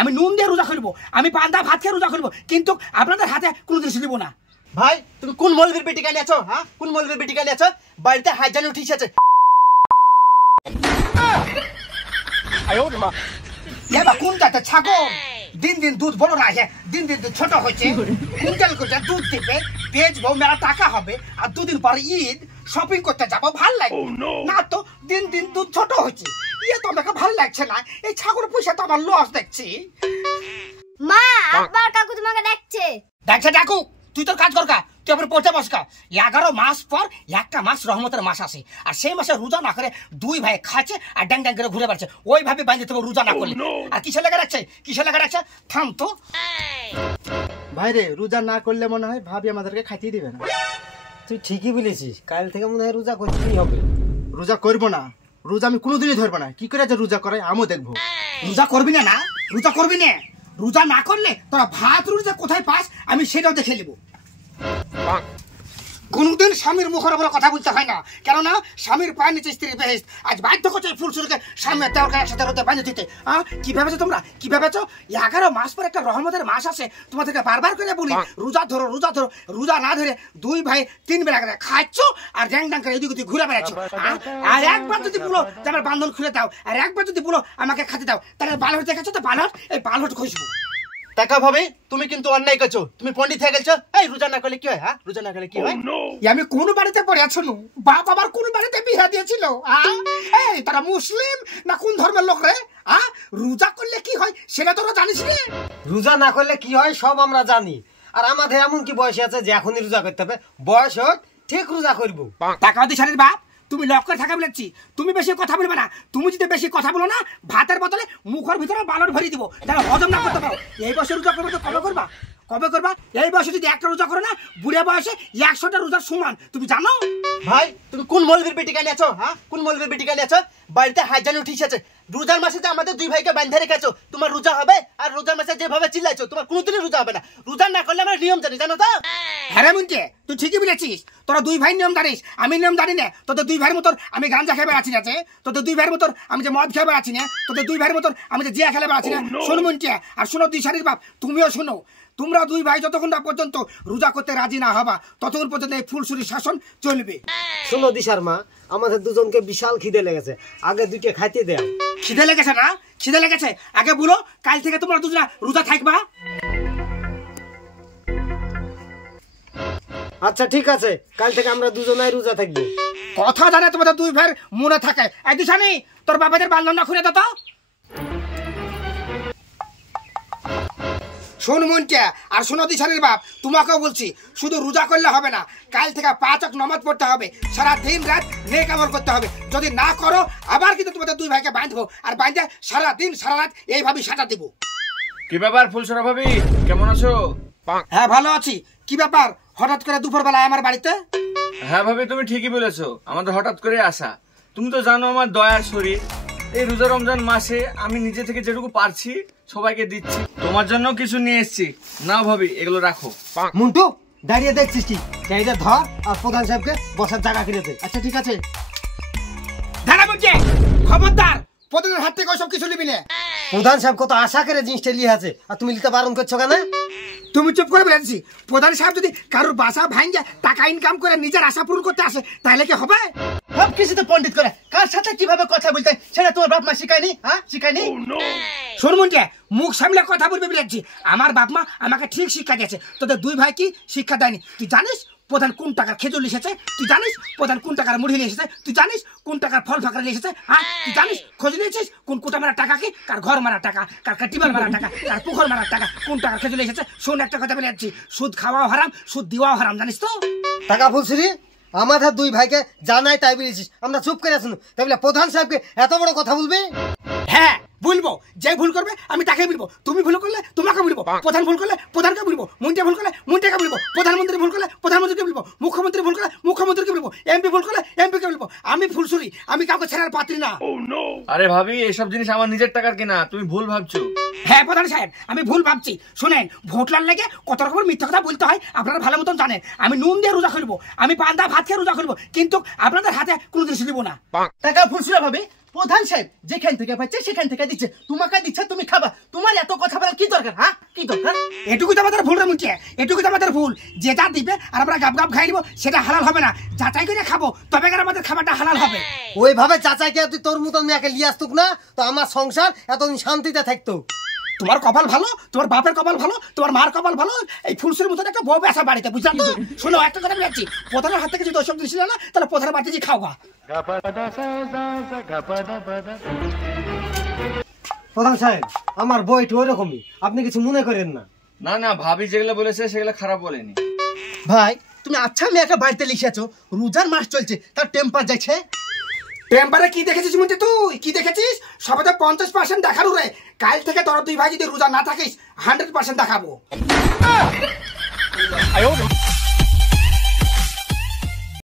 আমি নুন দিয়ে রোজা করব, আমি পান্তা ভাত খেয়ে রোজা করব, কিন্তু আপনাদের হাতে কোনো জিনিস দিব না। ভাই তুমি কোন মৌলবীর বেটি কানে আছো? হ্যাঁ, কোন মৌলবীর বেটি কানে আছো? বাড়িতে হাইজান উঠিছে আছে। কোন জাতের ছাগল? দিন দিন দুধ বড় রাখে, দিন দিন ছোট হচ্ছে, কুইন্টাল করে দুধ দিবে, বেচবো, মেলা টাকা হবে, আর দুদিন পর ঈদ, শপিং করতে যাবো, ভাল লাগবে না তো। দিন দিন দুধ ছোট হচ্ছে, ইয়ে তো আমাকে ভাল লাগছে না। এই ছাগল পয়সা তো আমার লস দেখছি। মা, আব্বা কাকু তোমাকে দেখছে। দেখছে ডাকুক, তুই তোর কাজ করকা, তুই আবার পড়তে বসকা। 11 মাস পর একটা মাস রহমতের মাস আসে, আর সেই মাসে রোজা না করে দুই ভাই খাচ্ছে আর ড্যাং ড্যাং করে ঘুরে বেড়াচ্ছে। ওইভাবে বাঁধতে হবে রোজা না করলে। আর কিসে লেগে রাখছে, কিসে লেগে রাখছে? থাম তো ভাই রে, রোজা না করলে মনে হয় ভাবি আমাদেরকে খাইতেই দিবে না। তুই ঠিকই বলেছিস, কাল থেকে মনে হয় রোজা করতেই হবে। রোজা করবো না, রোজা আমি কোনোদিনই ধরবো না। কি করে যে রোজা করে আমিও দেখবো। রোজা করবি না? না রোজা করবি না। রোজা না করলে তোরা ভাত রোজা কোথায় পাস আমি সেটাও দেখে নেবো। কোনদিন স্বামীর মুখের উপরে কথা বলতে হয় না, কেননা স্বামীর পায়ের নিচে স্ত্রীর বেহেশত। আজ বাধ্য করছে ফুলসুরিকে স্বামী দেওয়ার একসাথে রোদে বাঁধে দিতে। কি ভেবেছো তোমরা, কি ভেবেছো? 11 মাস পর একটা রহমতের মাস আসে, তোমাদেরকে বারবার করে বলি রোজা ধরো, রোজা ধরো। রোজা না ধরে দুই ভাই 3 বেলা করে খাচ্ছ আর ড্যাং ড্যাং করে এদিক ওদিক ঘুরে বেড়াচ্ছ। আর একবার যদি বলো যে আমার বান্ধন খুলে দাও, আর একবার যদি বলো আমাকে খেতে দাও, তাহলে বালহট দেখেছো তো? বালহট, এই বালহট খুঁজবো। টাকা ভাবে তুমি কিন্তু অন্যায় করছো। তুমি পণ্ডিত হয়ে গেছো। এই রোজা না করলে কি হয়? হ্যাঁ, রোজা না করলে কি হয়? আমি কোন বাড়িতে পড়ে আছো? বাপ আবার কোন বাড়িতে বিয়ে দিয়েছিল? এই তারা মুসলিম না কোন ধর্মের লোক রে? রোজা করলে কি হয় সেটা তোরা জানিস রে? রোজা না করলে কি হয় সব আমরা জানি। আর আমাদের এমন কি বয়স আছে যে এখনই রোজা করতে হবে? বয়স হোক, ঠিক রোজা করবো। টাকা দিস বাপ, তুমি লক্ষ্য থাকা বলেছি, তুমি বেশি কথা বলবে না। তুমি যদি বেশি কথা বলো না, ভাতের বদলে মুখের ভিতরে বালট ভরিয়ে দিব, তাহলে হজম না করতে পারো। এই বয়সে রোজা করবে তো কবে করবা? কবে করবা? এই বয়সে যদি একটা রোজা করো না, বুড়ে বয়সে 100টা রোজার সমান, তুমি জানো? ভাই তুমি কোন মৌলবীর বেটি কানে আছো? হ্যাঁ, কোন মৌলবীর বেটি কানে আছো? বাড়িতে হাইজান উঠিছে আছে। রোজার মাসে যে আমাদের দুই ভাইকে বাঁধে রেখেছো, তোমার রোজা হবে? আর রোজার মাসে যেভাবে চিল্লাইছো, তোমার কোনোদিনই রোজা হবে না। রোজা না করলে আমরা নিয়ম জানি, জানো তো? হ্যাঁ মুন্টে, তুই ঠিকই বলেছিস। তোরা দুই ভাই নিয়ম জানিস, আমি নিয়ম জানি না। তোদের দুই ভাইয়ের মতন আমি গাঞ্জা খেয়ে বেড়াচ্ছি না, তোদের দুই ভাইয়ের মতন আমি যে মদ খেয়ে বেড়াচ্ছি না, তোদের দুই ভাইয়ের মতন আমি যে জিয়া খেলে বেড়াচ্ছি না। শোনো মুন্টে, আর শোনো দুই শাড়ির বাপ, তুমিও শোনো। তোমরা দুই ভাই যতক্ষণ না পর্যন্ত রোজা করতে রাজি না হবা, ততক্ষণ পর্যন্ত এই ফুলসুরি শাসন চলবে। শোনো দিশার মা, আমাদের দুজনকে বিশাল খিদে লেগেছে, আগে দুইটা খাইতে দেও। খিদে লেগেছে না? খিদে লেগেছে, আগে বলো কাল থেকে তোমরা দুজনা রোজা থাকবা? আচ্ছা ঠিক আছে, কাল থেকে আমরা দুজনাই রোজা থাকবো। কথা জানে তোমাদের দুই ভাইয়ের মনে থাকে। এই দিশানি, তোর বাবাদের বান্ধবনা খুলে দাও তো। শোন মুন্টিয়া, আর শোনো দিশানির বাপ, তোমাকেও বলছি, শুধু রোজা করলে হবে না, কাল থেকে 5 ওয়াক্ত নামাজ পড়তে হবে, সারা দিন রাত নেক আমল করতে হবে। যদি না করো আবার কিন্তু তোমাদের দুই ভাইকে বাঁধবো, আর বাঁধে সারা দিন সারা রাত এইভাবে সাজা দেবো। কি ব্যাপার ফুলসরা ভাবি, কেমন আছো? হ্যাঁ ভালো আছি। কি ব্যাপার হঠাৎ করে দুপুর বেলায় আমার বাড়িতে? হ্যাঁ ভাবি, তুমি ঠিকই বলেছো, আমাদের হঠাৎ করে আসা। তুমি তো জানো আমার দয়ার শরীর। এই রোজা রমজান মাসে আমি নিজে থেকে যেটুকু পারছি সবাইকে দিচ্ছি। তোমার জন্য কিছু নিয়ে এসেছি, নাও ভাবি, এগুলো রাখো। মুন্টু, দাঁড়িয়ে দেখছিস কি? এইটা ধর আর প্রধান সাহেবকে বসার জায়গা কিনে দে। আচ্ছা ঠিক আছে। দাঁড়া মুন্টি, খবরদার, প্রধানের হাত থেকে ওইসব কিছু নিবি না। প্রধান সাহেব কত আশা করে জিনিসটা নিয়ে আছে, আর তুমি নিতে বারণ করছো কেন? তুমি চুপ করে বেড়াচ্ছি। প্রধান সাহেব যদি কারোর বাসা ভাঙে টাকা ইনকাম করে নিজের আশা পূরণ করতে আসে, তাহলে কি হবে? সব কিছু তো পণ্ডিত করে, কার সাথে কিভাবে কথা বলতে সেটা তোমার বাপ মা শিখায়নি? হ্যাঁ, শিখায়নি? শোন মুন্টিয়া, মুখ সামলে কথা বলবে বেড়াচ্ছি। আমার বাপ মা আমাকে ঠিক শিক্ষা দিয়েছে, তোদের দুই ভাই কি শিক্ষা দেয়নি? তুই জানিস প্রধান কোন টাকার খেজুর এসেছে? তুই জানিস প্রধান কোন টাকার মুড়ি নিয়ে এসেছে? তুই জানিস কোন টাকার ফল ফাঁকড়া নিয়ে এসেছে? হ্যাঁ, তুই জানিস খোঁজ নিয়েছিস কোন কোটা মারা টাকা কি, কার ঘর মারা টাকা, কার টিবাল মারা টাকা, কার পুকুর মারা টাকা, কোন টাকার খেজুর এসেছে? শোন একটা কথা বলে যাচ্ছি, সুদ খাওয়াও হারাম, সুদ দেওয়াও হারাম, জানিস তো? টাকা ফুলসুরি, আমাদের দুই ভাইকে জানাই তাই বলেছিস, আমরা চুপ করে শুনু, তাহলে প্রধান সাহেবকে এত বড় কথা বলবে? হ্যাঁ বলবো, যে ভুল করবে আমি তাকে বলবো, তুমি ভুল করলে তোমাকে বলবো, প্রধান ভুল করলে প্রধানকে বলবো, মন্ত্রী ভুল করলে মন্ত্রীকে বলবো, প্রধানমন্ত্রী ভুল করলে প্রধানমন্ত্রীকে বলবো, মুখ্যমন্ত্রী ভুল করলে মুখ্যমন্ত্রীকে বলবো, এমপি ভুল করলে এমপিকে বলবো। আমি ফুলসুরি, আমি কাউকে ছেড়ার পাত্রী না। আরে ভাবি, এসব জিনিস আমার নিজের টাকার কিনা, তুমি ভুল ভাবছো। হ্যাঁ প্রধান সাহেব, আমি ভুল ভাবছি। শুনেন, ভোটলার লেগে কত রকমের মিথ্যা কথা বলতে হয় আপনারা ভালো মতন জানেন। আমি নুন দিয়ে রোজা খুলবো, আমি পান্তা ভাত খেয়ে রোজা খুলবো, কিন্তু আপনাদের হাতে কোনো জিনিস দিব না। টাকা ফুলসুরা ভাবে প্রধান সাহেব যেখান থেকে পাচ্ছে সেখান থেকে দিচ্ছে, তোমাকে দিচ্ছে তুমি খাবা। তোমার এত কথা বলার কি দরকার? হ্যাঁ কি দরকার? এটুকুই তো আমাদের ভুল রে মুখে, এটুকুই তো আমাদের ভুল। যেটা দিবে আর আমরা গাপ গাপ খাই নিবো, সেটা হালাল হবে না। যাচাই করে খাবো, তবে আমাদের খাবারটা হালাল হবে। ওইভাবে চাচাকে তুই তোর মতন মেয়েকে লিয়ে আসতুক না, তো আমার সংসার এতদিন শান্তিতে থাকতো। তোমার কপাল ভালো, তোমার বাপের কপাল ভালো, তোমার মার কপাল ভালো, এই ফুলসুরির মতন একটা বউ বেসা বাড়িতে, বুঝলাম তো? শোনো, একটা কথা বলছি, প্রধানের হাত থেকে যদি ওইসব জিনিস না, তাহলে প্রধানের বাড়িতে যে খাওয়া। প্রধান সাহেব, আমার বইটা ওইরকমই, আপনি কিছু মনে করেন না। না না, ভাবি যেগুলো বলেছে সেগুলো খারাপ বলেনি। ভাই তুমি আচ্ছা মেয়েকে বাড়িতে লিখেছো, রোজার মাস চলছে, তার টেম্পার যাচ্ছে। টেম্পারে কি দেখেছিস মুন্তি? তুই কি দেখেছিস? সবে তো 50% দেখালো রে। কাল থেকে তোর দুই ভাই যদি রোজা না থাকিস, 100% দেখাবো।